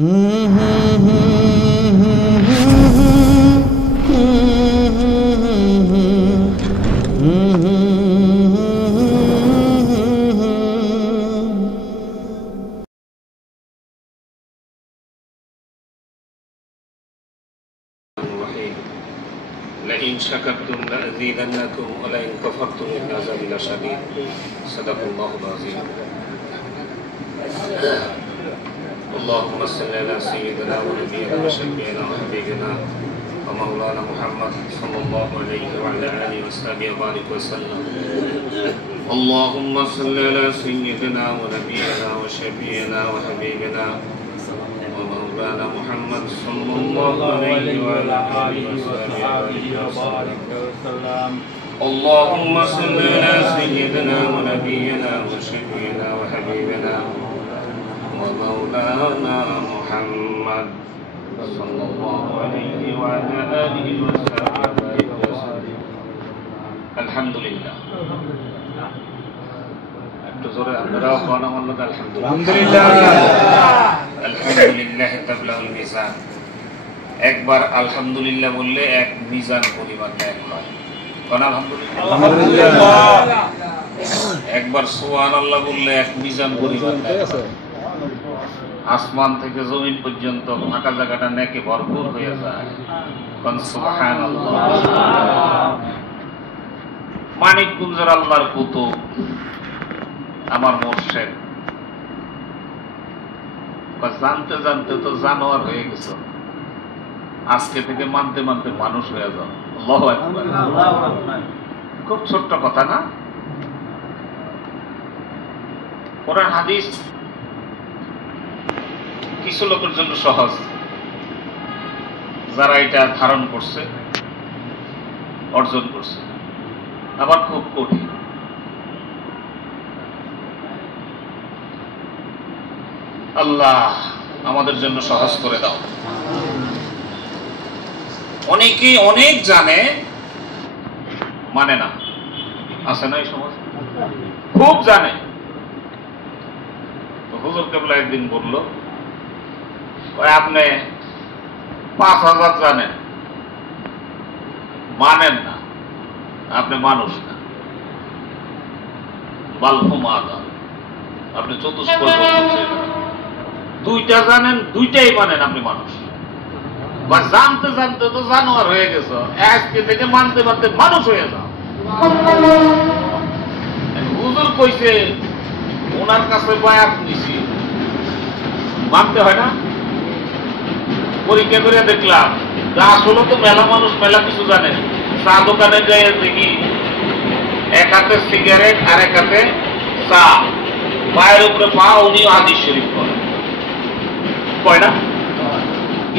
لئن شكرتم لأزيدنكم ولئن كفرتم إن عذابي لشديد صدق الله العظيم اللهم صل على سيدنا ونبينا وشفيعنا وحبيبنا ومولانا محمد صلى الله عليه وعلى آله وصحبه وبارك وسلم اللهم صل على سيدنا ونبينا وشفيعنا وحبيبنا ومولانا محمد صلى الله عليه وعلى آله وصحبه وسلم اللهم صل على سيدنا ونبينا وشفيعنا وحبيبنا ومولانا محمد صلى الله عليه وعلى آله وصحبه وسلم الحمد لله একবার আলহামদুলিল্লাহ বললে এক মিজান পরিমাণ এক হয়। একবার সুবহানাল্লাহ বললে এক মিজান পরিমাণ এক হয়। আসমান থেকে জমিন পর্যন্ত ফাঁকা জায়গাটা নেকে ভরপুর হয়ে যায়। সুবহানাল্লাহ। মানিকগঞ্জের আল্লাহর কুতুব আমার মুর্শিদ জানতে জানতে তো জানোয়ার হয়ে গেছে, আজকে থেকে মানতে মানতে মানুষ হয়ে যাও। আল্লাহু আকবার। খুব ছোট্ট কথা না? কোরআন হাদিস কিছু লোকের জন্য সহজ, যারা এটা ধারণ করছে অর্জন করছে, আবার খুব কঠিন। আল্লাহ আমাদের জন্য সহজ করে দাও। অনেকে অনেক জানে, মানে না, আছে না এই সমাজ? খুব জানে। হুজুর কেবলা একদিন বলল, আপনি ৫,০০০ জানেন, মানেন না, আপনি মানুষ না। বালহুম আদাম, আপনি চতুষ্পদ দুইটা জানেন, দুইটাই মানেন, আপনি মানুষ। বা জানতে জানতে তো জানোয়ার হয়ে গেছে, আজকে থেকে মানতে মানতে মানুষ হয়ে যাও। হুজুর কইছে, ওনার কাছে বায়াত নিছি, মানতে হয় না? পরীক্ষা করে দেখলাম আসলে তো মেলা মানুষ মেলা কিছু জানে। চা দোকানে যাই দেখি এক হাতে সিগারেট আর এক হাতে চা, পায়ের উপরে পা, উনি হাদিস শরীফ করে কয় না?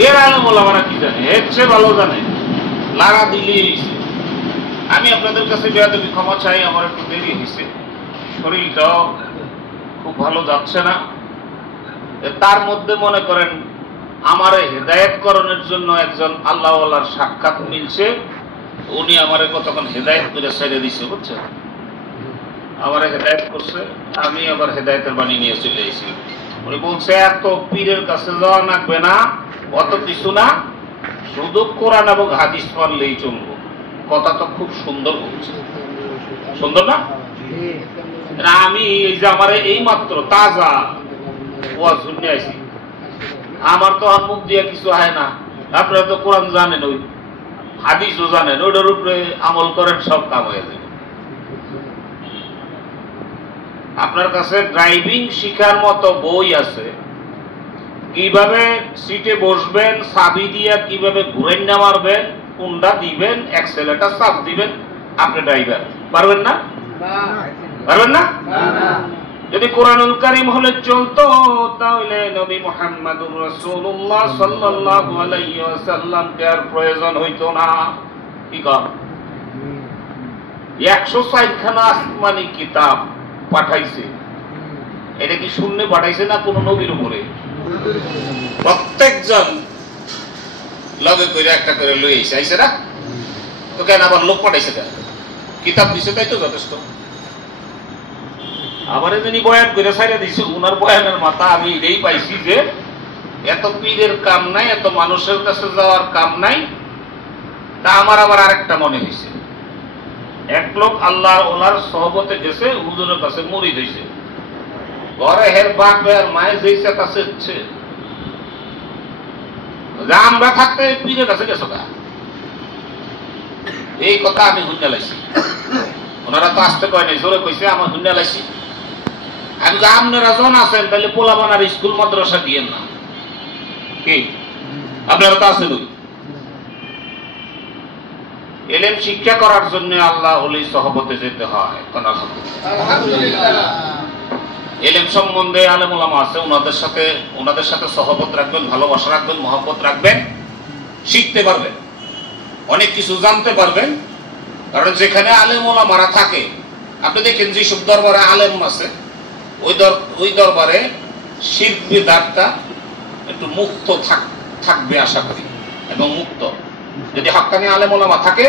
এর আলম ওলামারা কি জানে, এর চেয়ে ভালো জানে, লাগা দিলেই হয়েছে। আমি আপনাদের কাছে বেয়াদবি ক্ষমা চাই, আমার একটু দেরি হয়েছে, শরীরটাও খুব ভালো যাচ্ছে না। তার মধ্যে মনে করেন আমার হেদায়েতকরণের জন্য একজন আল্লাহওয়ালার সাক্ষাৎ মিলছে, উনি আমার কতক্ষণ হেদায়েত করে ছেড়ে দিছে, বুঝছেন? আমার হেদায়েত করছে, আমি আবার হেদায়েতের বাণী নিয়ে চলে এসেছি। উনি বলছে, এত পীরের কাছে যাওয়া লাগবে না, অত কিছু না, শুধু কোরআন এবং হাদিস মানলেই চলবো। কথা তো খুব সুন্দর বলছে, সুন্দর না? আমি এই যে আমার এই মাত্র তাজা ওয়াজ শুনে আইছি, আমার তো আর মুখ দিয়ে কিছু হয় না। আপনারা তো কোরআন জানেন, ওই হাদিসও জানেন, ওইটার উপরে আমল করেন, সব কাম হয়ে যাবে। আপনার কাছে ড্রাইভিং শিখার মতো বই আছে, কিভাবে সিটে বসবেন, চাবি দিয়া কিভাবে ঘুরে না মারবেন, কোনটা দিবেন, অ্যাক্সেলেটার চাপ দিবেন, আপনি ড্রাইভার। পারবেন না? পারবেন না? যদি কোরআনুল কারীম হলে চলতো, তাহলে নবী মুহাম্মদুর রাসূলুল্লাহ সাল্লাল্লাহু আলাইহি ওয়াসাল্লামকে আর প্রয়োজন হইতো না। কি কর 104 খানা আসমানি কিতাব পাঠাইছে, এটা কি শূন্য পাঠাইছে না কোন নবীর উপরে? প্রত্যেকজন লগে করে একটা করে লই আইছে না তো, কেন আবার লোক পাঠাইছে কেন? কিতাব দিছে তাই তো যথেষ্ট। আবার যিনি বয়ান করে ছাইড়া দিছে, উনার বয়ানের মাথা আমি এটাই পাইছি যে এত পীরের কাম নাই, এত মানুষের কাছে যাওয়ার কাম নাই। তা আমার আবার আরেকটা মনে হয়েছে, এক লোক আল্লাহ ওনার সহবতে গেছে, হুজুরের কাছে মুরিদ হয়েছে, ঘরে হের বাপ আর মায়ের যেইছে কাছে হচ্ছে, আমরা থাকতে পীরের কাছে গেছো গা, এই কথা আমি হুন্যা লাইছি। ওনারা তো আসতে কয় নাই, জোরে কইছে আমার হুন্যা লাইছি। আমি তো আপনারা জন আছেন, তাহলে পোলাপানার স্কুল মাদ্রাসা দিয়েন না, কি আপনারা তো আছেন। এলেম শিক্ষা করার জন্য আল্লাহ ওলি সহবতে যেতে হয়। এলেম সম্বন্ধে আলেম ওলামা আছে, ওনাদের সাথে সহবত রাখবেন, ভালোবাসা রাখবেন, মহব্বত রাখবেন, শিখতে পারবেন, অনেক কিছু জানতে পারবেন। কারণ যেখানে আলেম ওলামারা থাকে, আপনি দেখেন যেসব দরবারে আলেম আছে, ওই দরবারে শিরক বিদআতটা একটু মুক্ত থাকবে আশা করি, এবং মুক্ত যদি হাক্কানি আলেম ওলামা থাকে,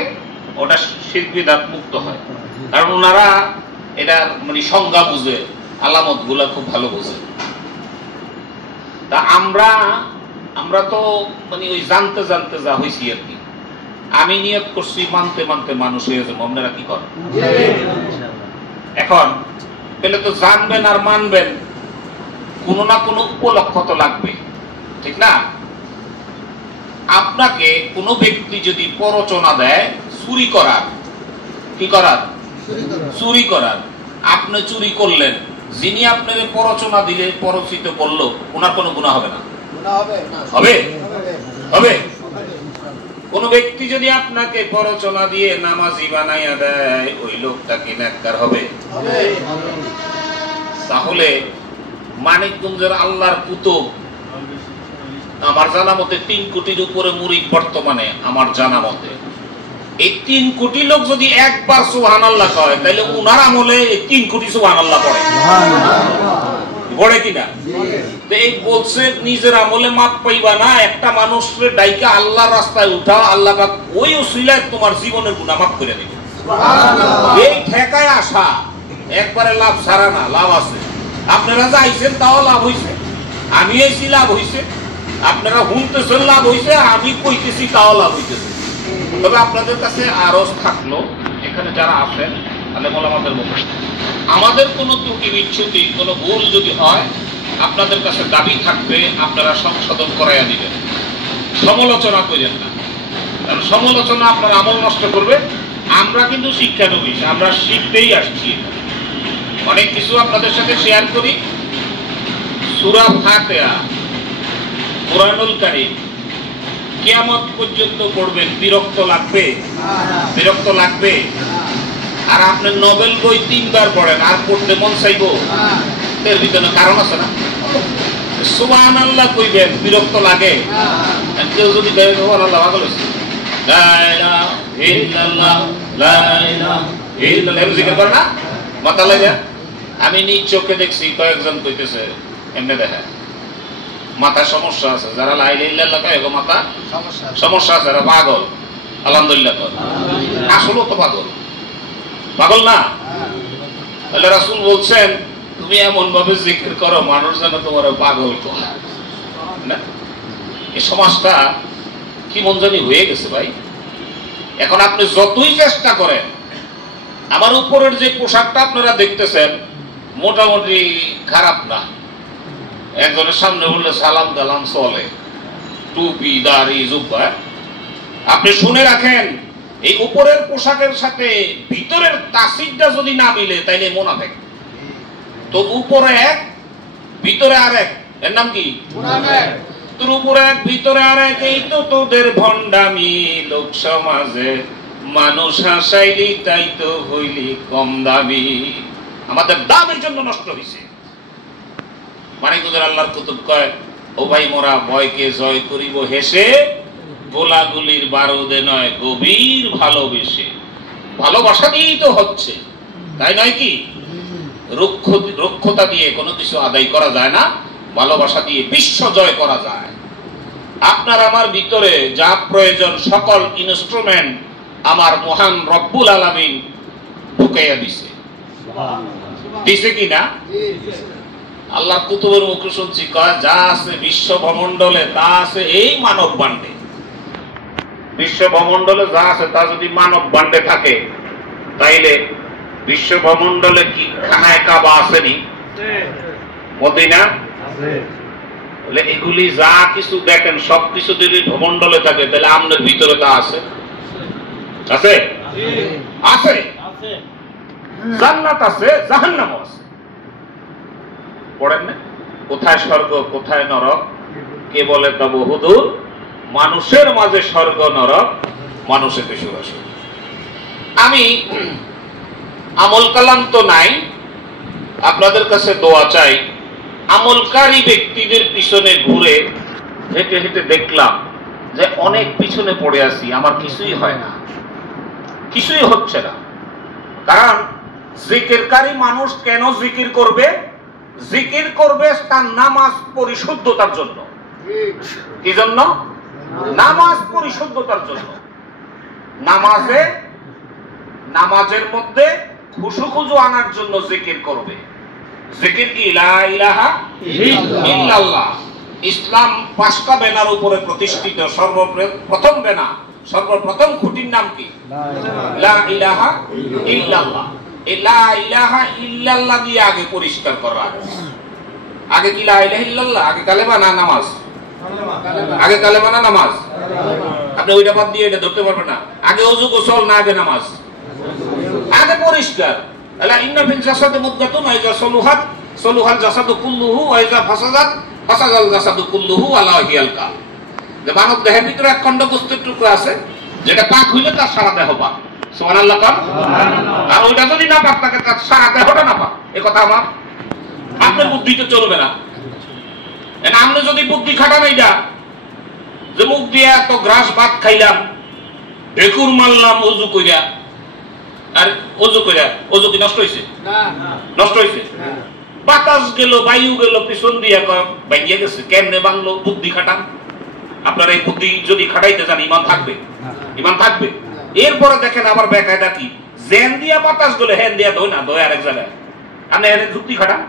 ওটা শিরক বিদআত মুক্ত হয়। কারণ ওনারা এটা মানে সংজ্ঞা বুঝে, আলামত গুলা খুব ভালো বুঝে। তা আমরা তো মানে ওই জানতে জানতে যা হয়েছি আর কি। আমি নিয়ত করছি মানতে মানতে মানুষ হয়ে যাবো, আপনারা কি করেন? এখন পেলে তো জানবেন আর মানবেন, কোনো না কোনো উপলক্ষ তো লাগবে, ঠিক না? আপনাকে কোনো ব্যক্তি যদি প্ররোচনা দেয় চুরি করার, কি করার? চুরি করার। আপনি চুরি করলেন, যিনি আপনাকে প্ররোচনা দিলে, প্ররোচিত করলো, ওনার কোনো গুনাহ হবে না? হবে? হবে। কোন ব্যক্তি যদি আপনাকে প্ররোচনা দিয়ে নামাজি বানাইয়া দেয়, ওই লোকটা কি নেককার হবে? তাহলে মানিকগঞ্জের আল্লাহর কুতুব, আমার জানা মতে 3 কোটির উপরে মুরিদ বর্তমানে, আমার জানা মতে। এই 3 কোটি লোক যদি একবার সুবহানাল্লাহ কয়, তাহলে উনার আমলে 3 কোটি সুবহানাল্লাহ পড়ে, পড়ে কিনা? এই বলছে নিজের আমলে মাপ পাইবা না, একটা মানুষের ডাইকা আল্লাহর রাস্তায় উঠাও, আল্লাহ পাক ওই উসিলায় তোমার জীবনের গুনাহ মাফ করে দিবে। এই ঠেকায় আসা একবারে লাভ ছাড়া না, লাভ আছে। আপনারা যা আইছেন তাও লাভ হইছে, আমি এসি লাভ হইছে, আপনারা শুনতেছেন লাভ হইছে, আমি কইতেছি তাও লাভ হইতেছে। তবে আপনাদের কাছে আরজ থাকলো, এখানে যারা আছেন আলেম ওলামাদের মধ্যে, আমাদের কোনো ত্রুটি বিচ্যুতি, কোনো ভুল যদি হয়, আপনাদের কাছে দাবি থাকবে, আপনারা সংশোধন করাইয়া দিবেন, সমালোচনা করেন না। কারণ সমালোচনা আপনার আমল নষ্ট করবে। আমরা কিন্তু শিক্ষানবিশ, আমরা শিখতেই আসছি। অনেক কিছু আপনাদের সাথে শেয়ার করি। সূরা ফাতিহা, কুরআনুল কারীম কিয়ামত পর্যন্ত পড়বেন, বিরক্ত লাগবে? বিরক্ত লাগবে? আর আপনি নোবেল বই 3 বার পড়েন, আর পড়তে মন চাইবো? এর ভিতরে কারণ আছে না? সুবহানাল্লাহ কইবেন, বিরক্ত লাগে? কেউ যদি সুবহানাল্লাহ পাগল হইছে, লা ইলাহা ইল্লাল্লাহ, লা ইলাহা ইল্লাল্লাহ জিকির করে না, মাথা লাগে। আমি নিজ চোখে দেখছি কয়েকজন কইতেছে, এমনি দেখে মাথা সমস্যা আছে, যারা লা ইলাহা ইল্লাল্লাহ কয় এগো মাথা সমস্যা আছে, এরা পাগল। আলহামদুলিল্লাহ কর, আসলে তো পাগল, পাগল না? তাহলে রাসূল বলছেন, তুমি এমন ভাবে জিকির করো মানুষ যেন তোমার পাগল কয় না। এই সমাজটা কি মন জানি হয়ে গেছে ভাই। এখন আপনি যতই চেষ্টা করেন, আমার উপরের যে পোশাকটা আপনারা দেখতেছেন মোটামুটি খারাপ না, একজনের সামনে বললে সালাম কালাম চলে, টুপি দাড়ি জুব্বা। আপনি শুনে রাখেন, এই উপরের পোশাকের সাথে ভিতরের তাসিরটা যদি না মিলে, তাইলে মুনাফিক। তো উপরে এক, ভিতরে আরেক, এর নাম কি? মুনাফিক। তোর উপরে এক, ভিতরে আরেক, এই তো তোদের ভণ্ডামি। লোক সমাজে মানুষ হাসাইলি, তাই তো হইলি কম দামি। আমাদের দামের জন্য নষ্ট হইছে। মানিকগঞ্জের আল্লাহর কুতুব কয়, ও ভাই মোরা ভয়কে জয় করিব হেসে, গোলাগুলির বারুদে নয় গভীর ভালোবেসে। ভালোবাসা দিয়েই তো হচ্ছে, তাই নয় কি? রক্ষতা দিয়ে কোনো কিছু আদায় করা যায় না, ভালোবাসা দিয়ে বিশ্ব জয় করা যায়। আপনার আমার ভিতরে যা প্রয়োজন সকল ইনস্ট্রুমেন্ট আমার মহান রব্বুল আলামিন ঢুকাইয়া দিছে, দিছে কি না? আল্লাহর কুতুবের মুখে শুনছি কয় যা আছে বিশ্ব ভূমণ্ডলে তা আছে এই মানব বান্ডে। বিশ্ব ভূমণ্ডলে যা আছে তা যদি মানব বান্ডে থাকে তাইলে বিশ্ব ভূমণ্ডলে কি খানায় কাবা আসেনি? মদিনা এগুলি যা কিছু দেখেন সবকিছু যদি ভূমণ্ডলে থাকে তাহলে আমাদের ভিতরে তা আছে আছে আছে জান্নাত আছে জাহান্নাম আছে। পড়েন না কোথায় স্বর্গ কোথায় নরক কে বলে তা বহুদূর, মানুষের মাঝে স্বর্গ নরক মানুষের কিছু আসে। আমি আমল কালাম তো নাই, আপনাদের কাছে দোয়া চাই। আমলকারী ব্যক্তিদের পিছনে ঘুরে হেঁটে হেঁটে দেখলাম যে অনেক পিছনে পড়ে আছি, আমার কিছুই হয় না, কিছুই হচ্ছে না। কারণ জিকিরকারী মানুষ কেন জিকির করবে? জিকির করবে তার নামাজ পরিশুদ্ধতার জন্য। কি জন্য? নামাজ পরিশুদ্ধতার জন্য। নামাজের মধ্যে খুশু আনার জন্য জিকির করবে। জিকির কি? লা ইলাহা ইল্লাল্লাহ। ইসলাম ৫টা বেনার উপরে প্রতিষ্ঠিত। সর্বপ্রথম বেনা, সর্বপ্রথম খুঁটির নাম কি? লা ইলাহা ইল্লাল্লাহ। এই লা ইলাহা ইল্লাল্লাহ দিয়ে আগে পরিষ্কার করা। আগে কি লা ইলাহা ইল্লাল্লাহ? আগে কালেমা না নামাজ? আগে কালেমা না নামাজ? আপনি ওইটা বাদ দিয়ে এটা ধরতে পারবেন না। আগে ওযু গোসল না আগে নামাজ? আগে পরিষ্কার। আলা ইন্না ফিল জাসাদি মুদগাতুন ওয়া ইযা সালুহাত সালুহাল জাসাদু কুল্লুহু ওয়া ইযা ফাসাদাত ফাসাদাল জাসাদু কুল্লুহু আলা হিয়াল কাল। যে মানব দেহের ভিতরে এক খণ্ড গোস্তের টুকরো আছে যেটা পাক হইলে তার সারা দেহ পাক। সুবহানাল্লাহ। আর ওইটা যদি না পাক থাকে তার সারা দেহটা না পাক। এই কথা আমার আপনার বুদ্ধিতে চলবে না। আমরা যদি বুদ্ধি খাটান এইটা যে মুখ দিয়ে এত গ্রাস ভাত খাইলাম, ঢেকুর মারলাম ওযু কইরা, আর ওযু কইরা ওযু কি নষ্ট হইছে? নষ্ট হইছে। বাতাস গেল, বায়ু গেল, পিছন দিয়া ভাঙিয়ে গেছে। কেমনে ভাঙলো? বুদ্ধি খাটান। আপনার এই বুদ্ধি যদি খাটাইতে চান ইমান থাকবে, ইমান থাকবে। এরপরে দেখেন আবার বেকায়দা কি, জেন দিয়া বাতাস গেলে হেন দিয়া দই না, দই আরেক জায়গায়। আপনি এর যুক্তি খাটান।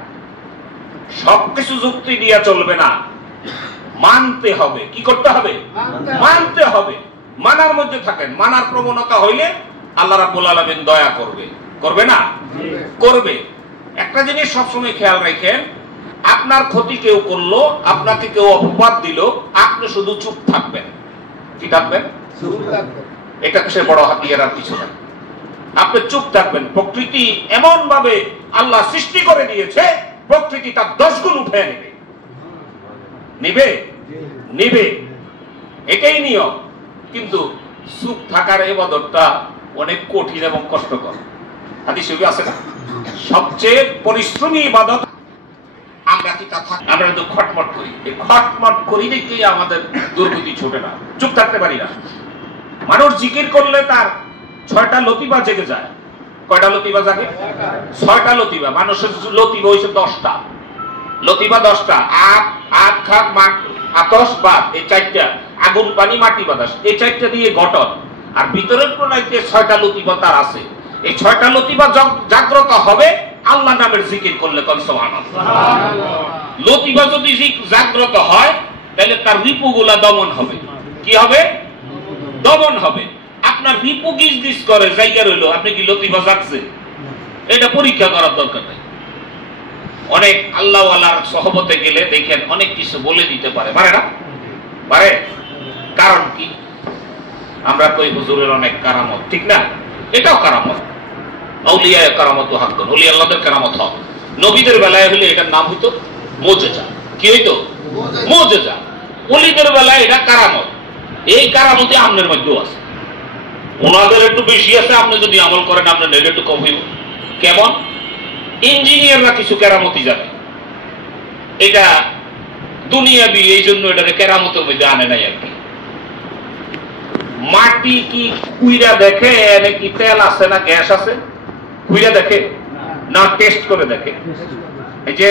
সবকিছু যুক্তি দিয়া চলবে না, মানতে হবে। কি করতে হবে? মানতে হবে। মানার মধ্যে থাকেন। মানার প্রবণতা হইলে আল্লাহ রাব্বুল আলামিন দয়া করবে। করবে না? করবে। একটা জিনিস সবসময় খেয়াল রাখেন, আপনার ক্ষতি কেউ করলো, আপনাকে কেউ অপবাদ দিল, আপনি শুধু চুপ থাকবেন। কি থাকবেন? এটা সে বড় হাতিয়ার আর কিছু না। আপনি চুপ থাকবেন। প্রকৃতি এমন ভাবে আল্লাহ সৃষ্টি করে দিয়েছে, প্রকৃতি তার 10 গুণ উঠে নেবে। নিবে নিবে, এটাই নিয়ম। কিন্তু চুপ থাকার ইবাদতটা অনেক কঠিন এবং কষ্টকর। হাদিসে আছে না, সবচেয়ে পরিশ্রমী ইবাদত। আমরা কি তা থাকি? আমরা তো খটমট করি। এই খটমট করি দেখেই আমাদের দুর্গতি ছোটে না, চুপ থাকতে পারি না। মানুষ জিকির করলে তার 6টা লতিফা জেগে যায়। কয়টা লতিফা জাগে? 6টা লতিফা। মানুষের লতিফা হইছে 10টা। লতিফা 10টা। আগ খাক মাঠ আতস বাদ, এই 4টা। আগুন পানি মাটি বাতাস, এই 4টা দিয়ে গঠন। আর ভিতরের প্রণয়তে 6টা লতিফা তার আছে। এই 6টা লতিফা জাগ্রত হবে আল্লাহ নামের জিকির করলে। কোন সুবহানাল্লাহ। লতিফা যদি জাগ্রত হয় তাহলে তার রিপুগুলা দমন হবে। কি হবে? দমন হবে। আপনার রিপু গিজ করে জায়গা রইল, আপনি কি লতিফা জাগছে? এটা পরীক্ষা করার দরকার নেই। অনেক আল্লাহওয়ালার সহবতে গেলে দেখেন অনেক কিছু বলে দিতে পারে। পারে না? পারে। কারণ কি? আমরা কই হুজুরের অনেক কারামত, ঠিক না? এটাও কারামত। আউলিয়া কারামত হাক্কুন, ওলি আল্লাহদের কারামত হক। নবীদের বেলায় হলে এটার নাম হইতো মুজিজা। কি হইতো? মুজিজা। ওলিদের বেলায় এটা কারামত। এই কারামতি আমনের মধ্যেও আছে। ওনাদের একটু বেশি আছে, আপনি যদি আমল করেন আপনার একটু কম হইব। কেমন? ইঞ্জিনিয়াররা কিছু কেরামতি জানে, এটা দুনিয়াবি, এই জন্য এটাকে কেরামতের মধ্যে আনে নাই আর কি। মাটি কি কুইরা দেখে নাকি তেল আছে না গ্যাস আছে? কুইরা দেখে না টেস্ট করে দেখে? এই যে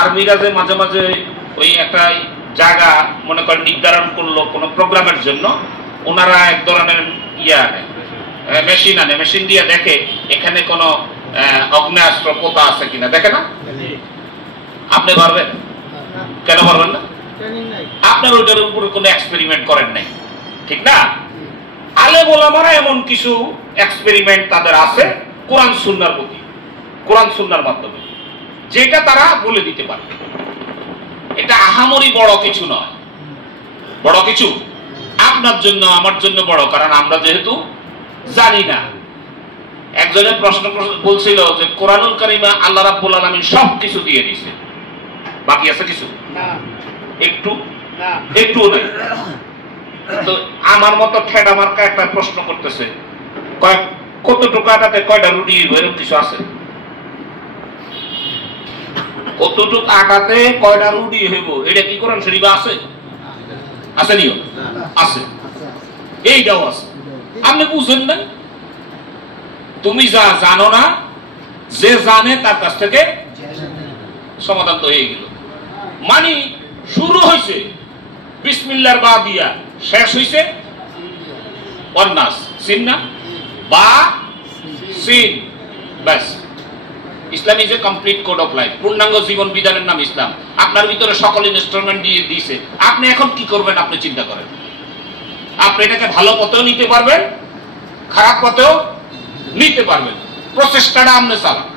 আর্মিরা যে মাঝে মাঝে ওই একটা জায়গা মনে করেন নির্ধারণ করলো কোন প্রোগ্রামের জন্য, ওনারা এক ধরনের আনে, মেশিন আনে, মেশিন দিয়ে দেখে এখানে কোন অগ্নেয়াস্ত্র পোতা আছে কিনা, দেখে না? আপনি পারবেন? কেন পারবেন না? আপনার ওইটার উপরে কোনো এক্সপেরিমেন্ট করেন নাই, ঠিক না? আলেম ওলামারা এমন কিছু এক্সপেরিমেন্ট তাদের আছে কোরআন সুন্নাহর প্রতি, কোরআন সুন্নাহর মাধ্যমে, যেটা তারা বলে দিতে পারে। এটা আহামরি বড় কিছু নয়, বড় কিছু আপনার জন্য আমার জন্য বড়, কারণ আমরা যেহেতু জানি না। একজনের প্রশ্ন বলছিল যে কোরআনুল কারীমে আল্লাহ রাব্বুল আলামিন সব কিছু দিয়ে দিয়েছে, বাকি আছে কিছু? একটু একটুও নাই। তো আমার মতো ঠেডা মার্কা একটা প্রশ্ন করতেছে, কতটুকু আটাতে কয়টা রুটি, এরকম কিছু আছে? কতটুকু আটাতে কয়টা রুটি হইব, এটা কি কোরআন শরীফে আছে? আছে নিও? আছে, এইটাও আছে। আপনি বুঝেন না, তুমি যা জানো না, যে জানে তার কাছ থেকে সমাধান তো হয়ে গেল। মানে শুরু হয়েছে বিসমিল্লাহর বা দিয়া, শেষ হয়েছে ওয়ান্নাস, সিন না বা সিন, ব্যাস। Islam is a complete code of life, পূর্ণাঙ্গ জীবন বিধানের নাম ইসলাম। আপনার ভিতরে সকল ইনস্ট্রুমেন্ট দিয়ে দিয়েছে, আপনি এখন কি করবেন আপনি চিন্তা করেন। আপনি এটাকে ভালো পথেও নিতে পারবেন, খারাপ পথেও নিতে পারবেন, প্রচেষ্টাটা আপনি চালান।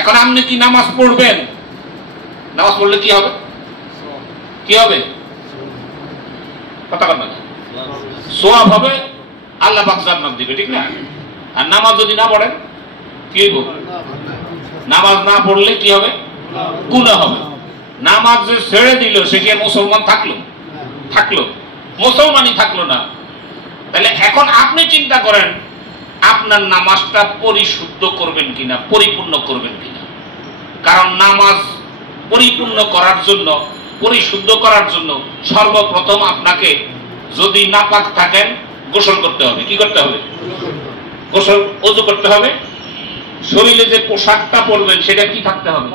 এখন আপনি কি নামাজ পড়বেন? নামাজ পড়লে কি হবে? কি হবে? কথা কথা সওয়াব হবে, আল্লাহ পাক জান্নাত দিবে, ঠিক না? আর নামাজ যদি না পড়েন কি হইব? নামাজ না পড়লে কি হবে? গুনাহ হবে। নামাজ যে ছেড়ে দিল সে কি মুসলমান থাকলো? থাকলো, মুসলমানই থাকলো না। তাহলে এখন আপনি চিন্তা করেন আপনার নামাজটা পরিশুদ্ধ করবেন কিনা, পরিপূর্ণ করবেন কিনা। কারণ নামাজ পরিপূর্ণ করার জন্য, পরিশুদ্ধ করার জন্য সর্বপ্রথম আপনাকে যদি নাপাক থাকেন গোসল করতে হবে। কি করতে হবে? গোসল, ওযু করতে হবে। শরীরে যে পোশাকটা পরবেন সেটা কি থাকতে হবে?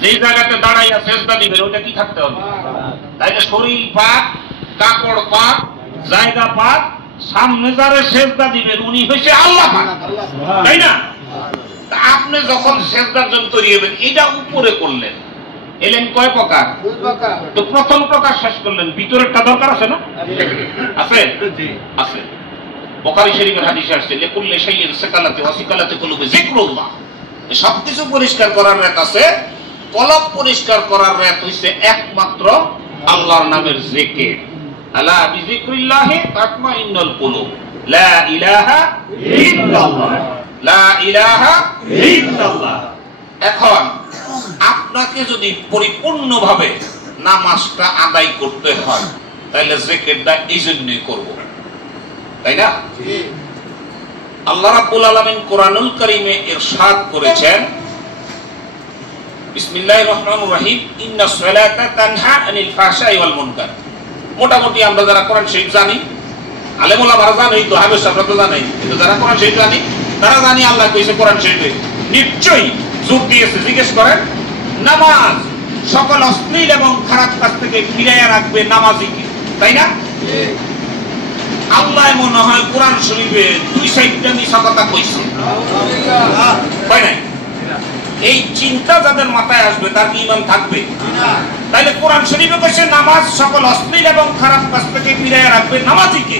যে জায়গাতে দাঁড়াইয়া সেজদা দিবেন ওটা কি থাকতে হবে? তাইলে শরীর পাক, কাপড় পাক, জায়গা পাক, সামনে যারে সেজদা দিবেন উনি হইছে আল্লাহ পাক, তাই না? আপনি যখন সেজদার জন্য তৈরি হবেন, এটা উপরে করলেন, এলেন কয় প্রকার? তো প্রথম প্রকার শেষ করলেন, ভিতরেরটা দরকার আছে না? আছে, আছে। বুখারী শরীফের হাদিসে আসছে লিকুল্লি শাইইন সাকালাতি ওয়া সিকালাতি কুলুবি যিকরুল্লাহ। সবকিছু পরিষ্কার করার রাত আছে, কলব পরিষ্কার করার রাত হইছে একমাত্র আল্লাহর নামের জিকির। আলা বিযিকরিল্লাহি তাতমাইন্নুল কুলুব, লা ইলাহা ইল্লাল্লাহ, লা ইলাহা ইল্লাল্লাহ। এখন আপনাকে যদি পরিপূর্ণভাবে নামাজটা আদায় করতে হয় তাহলে জিকিরটা এই জন্যই করব, তাই না? আল্লাহ রাব্বুল আলামিন কোরআনুল কারীমে ইরশাদ করেছেন, বিসমিল্লাহির রহমানির রহিম, ইন্নাস সালাতা তানহা আনিল ফাহশাই ওয়াল মুনকার। মোটামুটি আমরা যারা কোরআন শরীফ জানি, আলেম ওলামারা জানি, তো হাফেজ সাহেবরা তো জানেই, কিন্তু যারা কোরআন শরীফ জানি তারা জানি আল্লাহ কইছে কোরআন শরীফে নিশ্চয়ই যোগ দিয়েছে। জিজ্ঞেস করেন, নামাজ সকল অশ্লীল এবং খারাপ কাজ থেকে ফিরাইয়া রাখবে নামাজিকে, তাই না? আল্লাহ মনে হয় কোরআন শরীফে 2-4টা মিছা কথা কইছে, তাই না? এই চিন্তা যাদের মাথায় আসবে তার কি ঈমান থাকবে? তাইলে কোরআন শরীফে কইছে নামাজ সকল অশ্লীল এবং খারাপ কাজ থেকে ফিরাইয়া রাখবে নামাজিকে।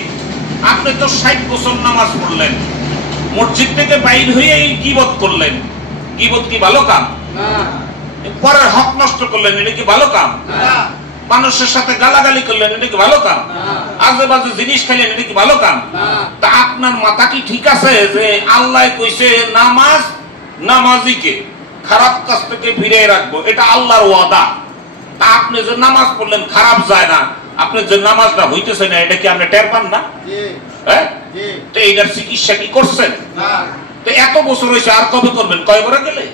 আপনি তো 60 বছর নামাজ পড়লেন, মসজিদ থেকে বাইর হয়ে এই গীবত করলেন, গীবত কি ভালো কাম? পরের হক নষ্ট করলেন, এটা কি ভালো কাম? মানুষের সাথে গালাগালি করলেন, এটা কি ভালো কাম? আজে বাজে জিনিস খাইলেন, এটা কি ভালো কাম? তা আপনার মাথা কি ঠিক আছে যে আল্লাহ কইছে নামাজ নামাজিকে খারাপ কাজ থেকে ফিরিয়ে রাখবো, এটা আল্লাহর ওয়াদা। তা আপনি যে নামাজ পড়লেন খারাপ যায় না, আপনি যে নামাজটা হইতেছে না, এটা কি আপনি টের পান না? হ্যাঁ, তো এইটার চিকিৎসা কি করছেন? তো এত বছর হয়েছে, আর কবে করবেন? কয় করে গেলে?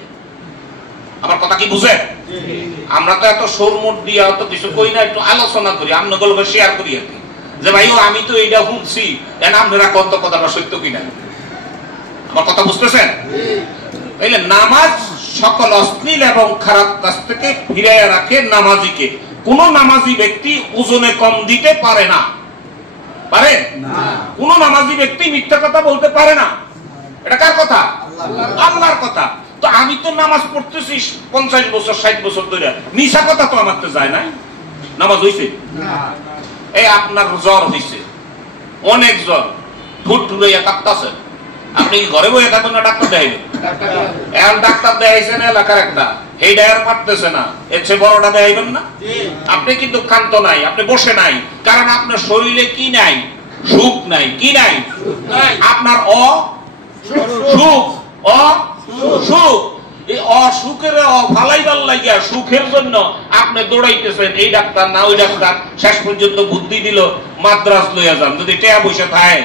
আমার কথা কি বুঝেন? আমরা তো এত সরমুট দিয়া তো কিছু কই না, একটু আলোচনা করি, আপনাগুলোকে শেয়ার করি আর কি, যে ভাই আমি তো এইটা শুনছি, আপনারা কত কথাটা সত্য কিনা। আমার কথা বুঝতেছেন? তাইলে নামাজ সকল অশ্লীল এবং খারাপ কাজ থেকে ফিরাইয়া রাখে নামাজিকে। কোন নামাজি ব্যক্তি ওজনে কম দিতে পারে না, পারে না। কোন নামাজি ব্যক্তি মিথ্যা কথা বলতে পারে না। এটা কার কথা? আল্লাহর কথা। তো আমি তো নামাজ পড়তেছি 50 বছর 60 বছর ধরে, মিশা কথা তো আমার তো যায় না। নামাজ হইছে? এই আপনার জ্বর হইছে, অনেক জ্বর, ঠুট ঠুরাইয়া কাঁপতাছেন, আপনি কি ঘরে বসে থাকবেন না ডাক্তার দেখাইবেন? এখন ডাক্তার দেখাইছেন এলাকার একটা, এই ডায়ার পারতেছে না, এর চেয়ে বড়টা দেখাইবেন না? আপনি কিন্তু ক্ষান্ত নাই, আপনি বসে নাই, কারণ আপনার শরীরে কি নাই? সুখ নাই। কি নাই? আপনার অসুখ, অসুখ। এই অসুখের ফালাইবার লাগিয়া সুখের জন্য আপনি দৌড়াইতেছেন, এই ডাক্তার না ওই ডাক্তার, শেষ পর্যন্ত বুদ্ধি দিল মাদ্রাজ লইয়া যান। যদি টেয়া বসে থাকে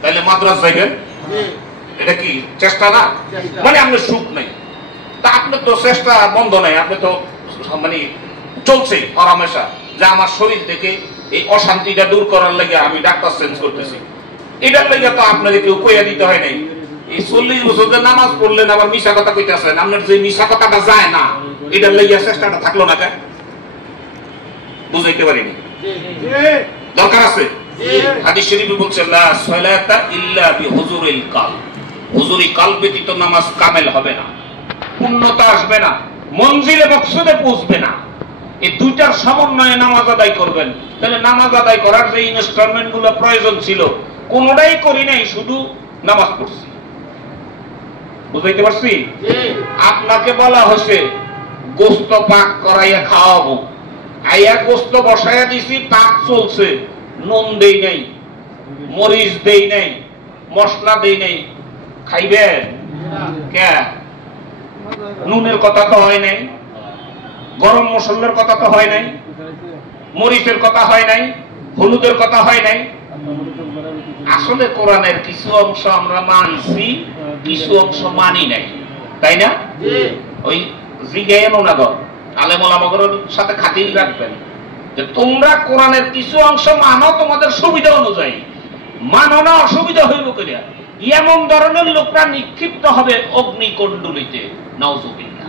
তাহলে মাদ্রাজ যাইবেন? এটা কি চেষ্টা না? মানে আপনার সুখ নাই, তা আপনার তো চেষ্টা বন্ধ নাই, আপনি তো মানে চলছে পরামেশা যে আমার শরীর থেকে এই অশান্তিটা দূর করার লাগে আমি ডাক্তার চেঞ্জ করতেছি। এটার লাগে তো আপনাদের কেউ কইয়া দিতে হয় নাই। এই 40 বছর ধরে নামাজ পড়লেন, আবার মিশা কথা কইতেছেন, আপনার যে মিশা কথাটা যায় না, এটার লাগিয়া চেষ্টাটা থাকলো না কেন? বুঝাইতে পারিনি। দরকার আছে। হাদিস শরীফে বলছে লা সালাতা ইল্লা বিহুজুরিল কালব, হুজুরি কালব ব্যতীত নামাজ কামেল হবে না, পূর্ণতা আসবে না, মঞ্জিলে মকসুদে পৌঁছবে না। এই দুইটার সমন্বয়ে নামাজ আদায় করবেন। তাহলে নামাজ আদায় করার যে ইনস্ট্রুমেন্ট গুলো প্রয়োজন ছিল কোনটাই করি নাই, শুধু নামাজ পড়ছি। বুঝাইতে পারছি? আপনাকে বলা হয়েছে গোস্ত পাক করাইয়া খাওয়াবো, আইয়া গোস্ত বসাইয়া দিছি, পাক চলছে, নুন দেই নাই, মরিচ দেই নাই, মশলা দেই নাই, খাইবেন? কে? নুনের কথা তো হয় নাই, গরম মশলার কথা তো হয় নাই, মরিচের কথা হয় নাই, হলুদের কথা হয় নাই। আসলে কোরআনের কিছু অংশ আমরা মানছি, কিছু অংশ মানি নাই, তাই না? ওই জিজ্ঞাসা না গো, আলেম ওলামাদের সাথে খাতির রাখবেন যে তোমরা কোরআনের কিছু অংশ মানো তোমাদের সুবিধা অনুযায়ী, মানো না অসুবিধা হইব করিয়া। এমন ধরনের লোকরা নিক্ষিপ্ত হবে অগ্নিকুণ্ডলিতে, নাউজুবিল্লাহ।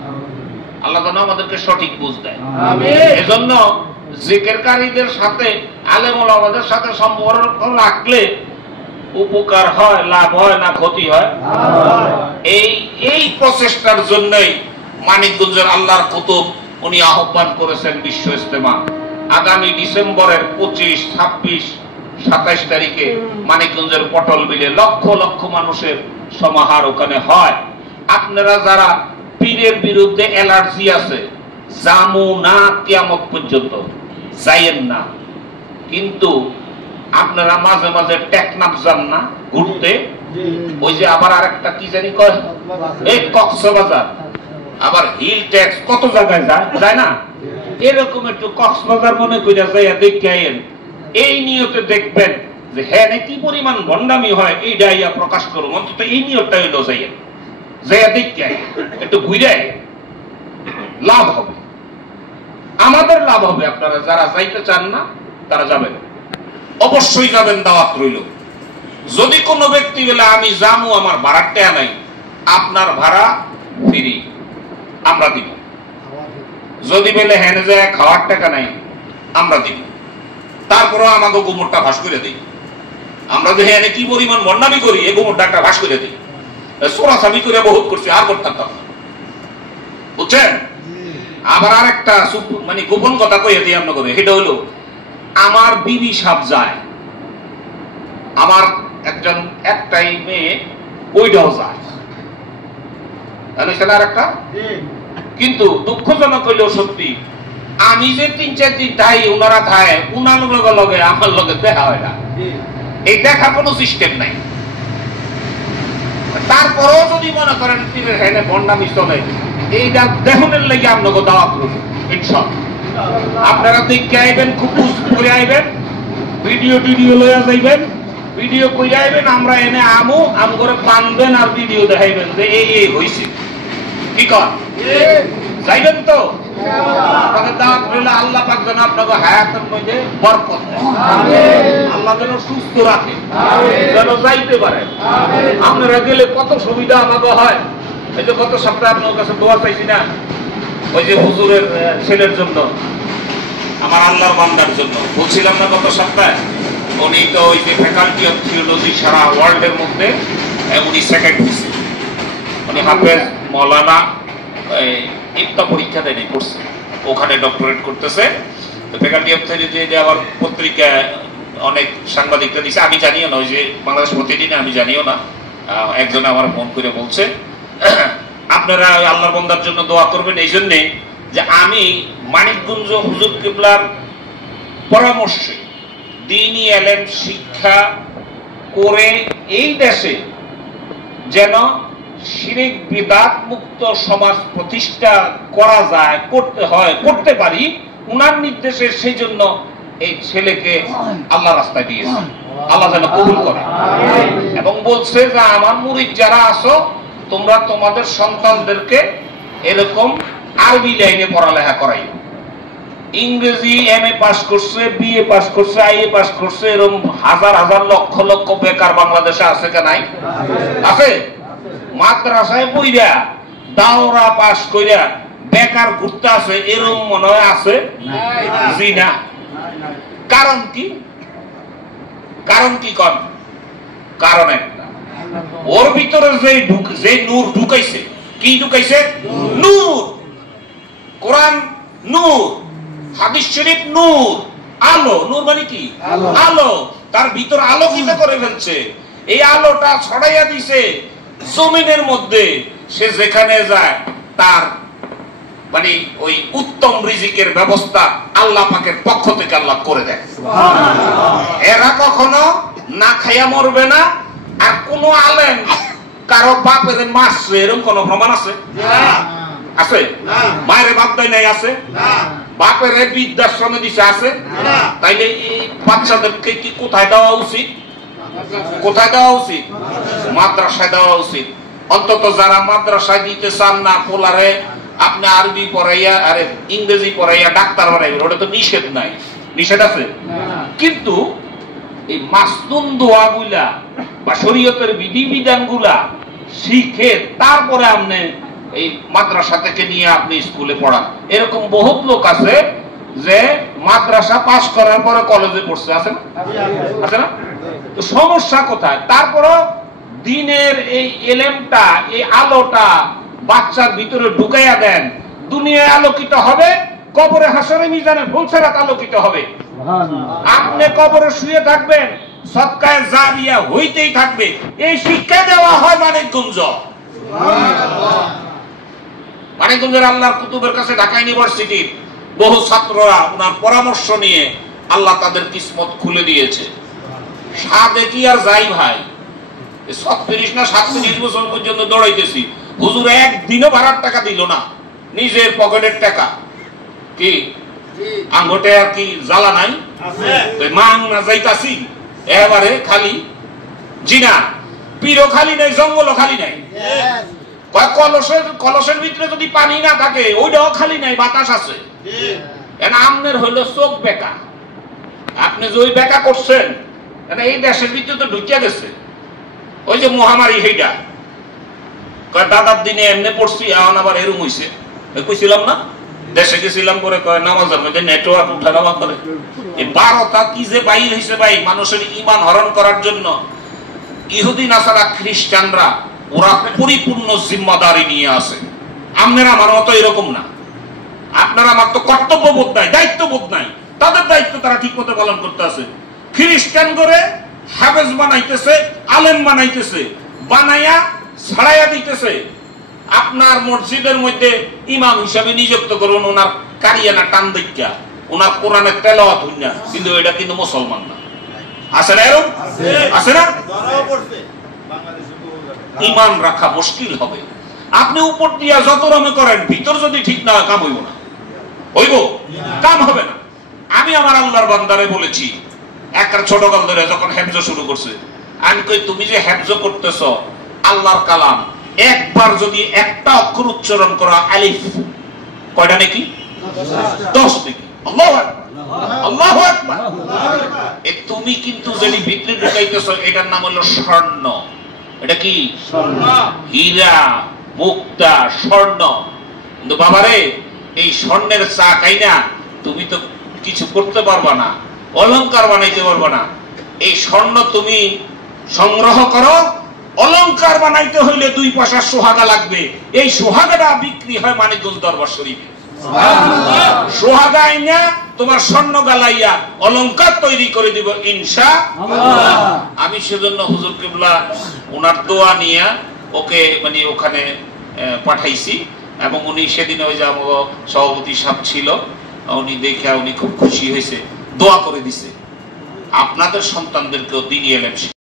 আল্লাহ যেন আমাদেরকে সঠিক বুঝ দেয়। এজন্য জিকিরকারীদের সাথে আলেম ওলামাদের সাথে সম্পর্ক রাখলে উপকার হয়, লাভ হয় না ক্ষতি হয়? এই প্রচেষ্টার জন্যই মানিকগঞ্জের আল্লাহর কুতুব উনি আহ্বান করেছেন বিশ্ব ইজতেমা। আগামী ডিসেম্বরের 25, 26, 27 তারিখে মানিকগঞ্জের পটল বিলে লক্ষ লক্ষ মানুষের সমাহার ওখানে হয়। আপনারা যারা পীরের বিরুদ্ধে অ্যালার্জি আছে, জামু না কিয়ামত পর্যন্ত, যাইয়েন না। কিন্তু আপনারা মাঝে মাঝে টেকনাফ যান না ঘুরতে? ওই যে আবার আরেকটা কি জানি কয়, এই কক্সবাজার, আবার হিল ট্যাক্স, কত জায়গায় যায় না? এরকম একটু কক্সবাজার মনে কইরা যাইয়া দেখে আইয়েন। এই নিয়তে দেখবেন যে হ্যাঁ কি পরিমাণ ভণ্ডামি হয়, এই ডাইয়া প্রকাশ করুন। অন্তত এই নিয়তটা হইলো যাইয়েন, যাইয়া দেখে আইয়েন, একটু ঘুরে লাভ হবে, আমাদের লাভ হবে। আপনারা যারা যাইতে চান না তারা যাবেন, অবশ্যই যাবেন, দাওয়াত রইল। যদি কোনো ব্যক্তি বলে আমি যামু, আমার ভাড়ার টাকা নাই, আপনার ভাড়া ফ্রি, আমরা দিব। যদি বলে হ্যাঁ যায় খাওয়ার টাকা নাই, আমরা দিব। তারপরেও আমাকে গোমরটা ভাস করে দিই। আমরা যে হ্যাঁ কি পরিমাণ বন্যামি করি, এই গোমরটা একটা ভাস করে দিই। সোরাসামি করে বহুত করছি, আর করতাম না, বুঝছেন? আবার আরেকটা মানে গোপন কথা কইয়া দিই আপনাকে, সেটা হইলো আমার বিবি সাপ যায়, আমার একটাই মেয়ে, ওইটাও যায়, আর একটা। কিন্তু দুঃখজনক হইলেও সত্যি, আমি যে 3-4 দিন তাই ওনারা থায়, উনার লগে আমার লগে দেখা হয় না। এই দেখার কোনো সিস্টেম নাই। তারপরেও যদি মনে করেন পীরের হেনে ভণ্ডামি চলে, এইটা দেহনের লেগে আপনাকে দাওয়াত করব ইনশাআল্লাহ। আপনারা দেখে আইবেন, খুব করে আইবেন, ভিডিও লইয়া যাইবেন, ভিডিও কইরা আইবেন, আমরা এনে আমু আম করে বানবেন আর ভিডিও দেখাইবেন যে এই হইছে। কি কর যাইবেন তো? আপনাদের দাওয়াত রইল। আল্লাহ পাক যেন আপনাকে হায়াতের মধ্যে বরকত দেয়, আল্লাহ যেন সুস্থ রাখে, যেন যাইতে পারে। আপনারা গেলে কত সুবিধা আমাকে হয়। এই যে গত সপ্তাহে আপনার কাছে দোয়া চাইছি না, ওই যে হুজুরের ছেলের জন্য, আমার আল্লাহর বান্দার জন্য বলছিলাম না গত সপ্তাহে? উনি তো ওই যে ফ্যাকাল্টি অফ থিওলজি সারা ওয়ার্ল্ডের মধ্যে উনি সেকেন্ড হয়েছে। উনি হাফেজ মৌলানা ইফতা পরীক্ষা দেয়নি, পড়ছে, ওখানে ডক্টরেট করতেছে। ফ্যাকাল্টি অফ থিওরি যে আবার পত্রিকা অনেক সাংবাদিকরা দিচ্ছে, আমি জানিও না, ওই যে বাংলাদেশ প্রতিদিনে আমি জানিও না, একজন আমার ফোন করে বলছে আপনারা আল্লাহর বান্দার জন্য দোয়া করবেন এই জন্যে যে আমি মানিকগঞ্জ হুজুর কিবলার পরামর্শে দ্বীনি ইলম শিক্ষা করে এই দেশে যেন শিরক বিদআত মুক্ত সমাজ প্রতিষ্ঠা করা যায়, করতে পারি, উনার নির্দেশে সেই জন্য এই ছেলেকে আল্লাহ রাস্তায় দিয়েছে, আল্লাহ যেন কবুল করে। এবং বলছে যে আমার মুরিদ যারা আছো তোমরা তোমাদের সন্তানদেরকে এরকম আরবি লাইনে পড়ালেখা করাই, ইংরেজি এমএ পাস করছে, বিএ পাস করছে, আইএ পাস করছে, এরকম হাজার হাজার লক্ষ লক্ষ বেকার বাংলাদেশে আছে কে নাই? আছে। মাদ্রাসায় পইরা দাওরা পাস কইরা বেকার ঘুরতে আছে এরকম মনে হয় আছে? জি না। কারণ কি? কারণ কি? কারণ একটা, ওর ভিতরে যে নূর ঢুকাইছে, কি ঢুকাইছে? নূর। কোরআন নূর, হাদিস শরীফ নূর, আলো। নূর মানে কি? আলো। তার ভিতর আলোকিত করে ফেলছে, এই আলোটা ছড়াইয়া দিছে জমিনের মধ্যে। সে যেখানে যায় তার মানে ওই উত্তম রিজিকের ব্যবস্থা আল্লাহ পাকের পক্ষ থেকে আল্লাহ করে দেয়। এরা কখনো না খাইয়া মরবে না। আর কোন আলেম কারো বাপের মারছে এরকম কোন প্রমাণ আছে? আছে? মায়ের বাপ দেয় নাই? আছে? বাপের বৃদ্ধাশ্রমে দিছে? আছে? তাইলে এই বাচ্চাদেরকে কি কোথায় দেওয়া উচিত? কোথায় দেওয়া উচিত? মাদ্রাসায় দেওয়া উচিত। অন্তত যারা মাদ্রাসায় দিতে চান না, পোলারে আপনি আরবি পড়াইয়া আরে ইংরেজি পড়াইয়া ডাক্তার বানাইবেন, ওটা তো নিষেধ নাই। নিষেধ আছে? কিন্তু এই মাসনুন দোয়াগুলা বা শরীয়তের বিধিবিধানগুলা শিখে তারপরে আপনি এই মাদ্রাসা থেকে নিয়ে আপনি স্কুলে পড়ান। এরকম বহুত লোক আছে যে মাদ্রাসা পাস করার পরে কলেজে পড়ছে, আছে না? আছে না? তো সমস্যা কোথায়? তারপরও দিনের এই এলেমটা, এই আলোটা বাচ্চার ভিতরে ঢুকাইয়া দেন, দুনিয়ায় আলোকিত হবে, কবরে হাসরে মিজানে ফুলসেরাত আলোকিত হবে। আপনি কবরে শুয়ে থাকবেন, সদকায়ে জারিয়া হইতেই থাকবে। এই শিক্ষা দেওয়া হয় মানিকগঞ্জ। মানিকগঞ্জের আল্লাহর কুতুবের কাছে ঢাকা ইউনিভার্সিটির বহু ছাত্ররা ওনার পরামর্শ নিয়ে আল্লাহ তাদের কিসমত খুলে দিয়েছে। সাদে কি আর যাই ভাই, 36 না 37 বছর পর্যন্ত দৌড়াইতেছি, হুজুর একদিনও ভাড়ার টাকা দিল না, নিজের পকেটের টাকা। কি আঙ্গটে আর কি জ্বালা নাই? মাং না যাইতাছি এবারে খালি জিনা, পীরও খালি নাই, জঙ্গলও খালি নাই। কলসের ভিতরে যদি পানি না থাকে ওইটাও খালি নাই, বাতাস আছে। আমনের হইল চোখ বেকা। আপনি যে ওই বেকা করছেন এই দেশের ভিতরে তো ঢুকিয়া গেছে। ওই যে মহামারী সেইটা দাদার দিনে এমনি পড়ছি, এখন আবার এরম হইছে। কইছিলাম না, দেশে গেছিলাম করে কয় নামাজের মধ্যে নেটওয়ার্ক উঠা নামা করে। এই 12টা কি যে বাইর হইছে ভাই, মানুষের ঈমান হরণ করার জন্য। ইহুদি নাসারা খ্রিস্টানরা ওরা পরিপূর্ণ জিম্মাদারি নিয়ে আছে। আপনারা আমার মতো এরকম না। আপনারা আমার তো কর্তব্যবোধ নাই, দায়িত্ববোধ নাই। তাদের দায়িত্ব তারা ঠিক মতো পালন করতে আছে। খ্রিস্টান করে হাফেজ বানাইতেছে, আলেম বানাইতেছে, বানাইয়া ছাড়াইয়া দিতেছে। আপনার মসজিদের মধ্যে ইমাম হিসাবে নিযুক্ত করুন, ওনার কারিয়ানা টান দেখা, ওনার কোরআনের তেলাওয়াত হই না, কিন্তু এটা কিন্তু মুসলমান না। আছে না এরকম? আছে না? ইমান রাখা মুশকিল হবে। আপনি উপর দিয়া যত রকম করেন, ভিতর যদি ঠিক না কাম হইব না, হইব কাম হবে না। আমি আমার আল্লাহর বান্দারে বলেছি, একটা ছোট কাল ধরে যখন হেফজ শুরু করছে, আমি কই তুমি যে হেফজ করতেছ আল্লাহর কালাম, একবার যদি একটা অক্ষর উচ্চারণ করা আলিফ, কয়টা নাকি? 10 নাকি? আল্লাহু আকবার, আল্লাহু আকবার। তুমি কিন্তু যদি ভিতরে ঢুকাইতেছ, এটার নাম হলো স্বর্ণ। এটা কি? স্বর্ণ, হীরা, মুক্তা, স্বর্ণ। কিন্তু বাবারে, এই স্বর্ণের চা খাইনা তুমি তো কিছু করতে পারবা না, অলংকার বানাইতে পারবা না। এই স্বর্ণ তুমি সংগ্রহ করো, অলংকার বানাইতে হইলে 2 পয়সা সোহাগা লাগবে, এই সোহাগাটা বিক্রি হয় মানিকগঞ্জ দরবার শরীফে। সোহাগা আইনা তোমার স্বর্ণ গালাইয়া অলংকার তৈরি করে দিব ইনশাআল্লাহ। আমি সেজন্য হুজুর কিবলা ওনার দোয়া নিয়ে ওকে মানে ওখানে পাঠাইছি, এবং উনি সেদিন ওই যে আমার সভাপতি সাহেব ছিল, উনি দেখে উনি খুব খুশি হয়েছে, দোয়া করে দিছে আপনাদের সন্তানদেরকেও দিনই এলেম